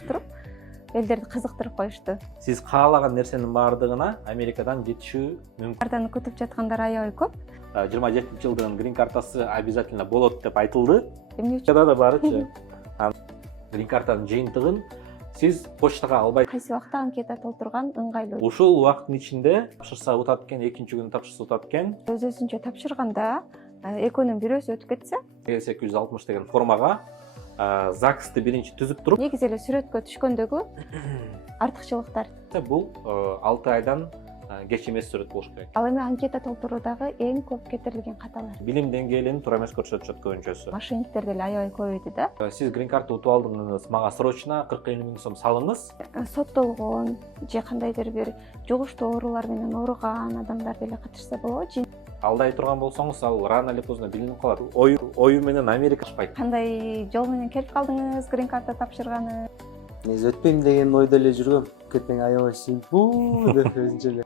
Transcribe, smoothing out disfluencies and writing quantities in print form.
алмаштырып элдерди кызыктырып коюшту. Сиз каалаган нерсенин баардыгына Америкадан жетишүү мүмкүн. Картаны күтүп жаткандар аябай көп. 27-жылдын грин картасы обязательно болот деп айтылды. Эмне үчүн? Да барычы. Грин картанын жыйынтыгын сиз почтага албай. Кайсы убакта анкета толтурган ыңгайлуу. Ушул убакыттын ичинде тапшырса утат экен, экинчи күнү тапшырса утат экен. Өз-өзүнчө тапшырганда экөөнүн бирөөсү өтүп кетсе, 860 деген формага ЗАГСты биринчи түзүп туруп, негизи эле сүрөткө түшкөндөгү артыкчылыктар. бул 6 айдан кеч эмес сүрөт болуш керек. Ал эми анкета толтуруудагы эң көп кетирилген каталар. Билим деңгээлин туура эмес көрсөтүшөт көбүнчөсү. Мошенниктер деле аябай көбөйдү да. Сиз грин карта утуп алдыңыз, мага срочно 40-50 миң сом салыңыз. Соттолгон же кандайдыр бир жугуштуу оорулар менен ооруган адамдар деле катышса болобу? Алдай турган болсоңуз, ал рано или поздно билинип калат. Ою менен Америка ашпайт. Кандай жол менен келип калдыңыз грин карта тапшырганы? Негизи өтпөйм деген ойдо эле жүргөм. Кетең аябай сүйүнүп, деп өзүнчө эле.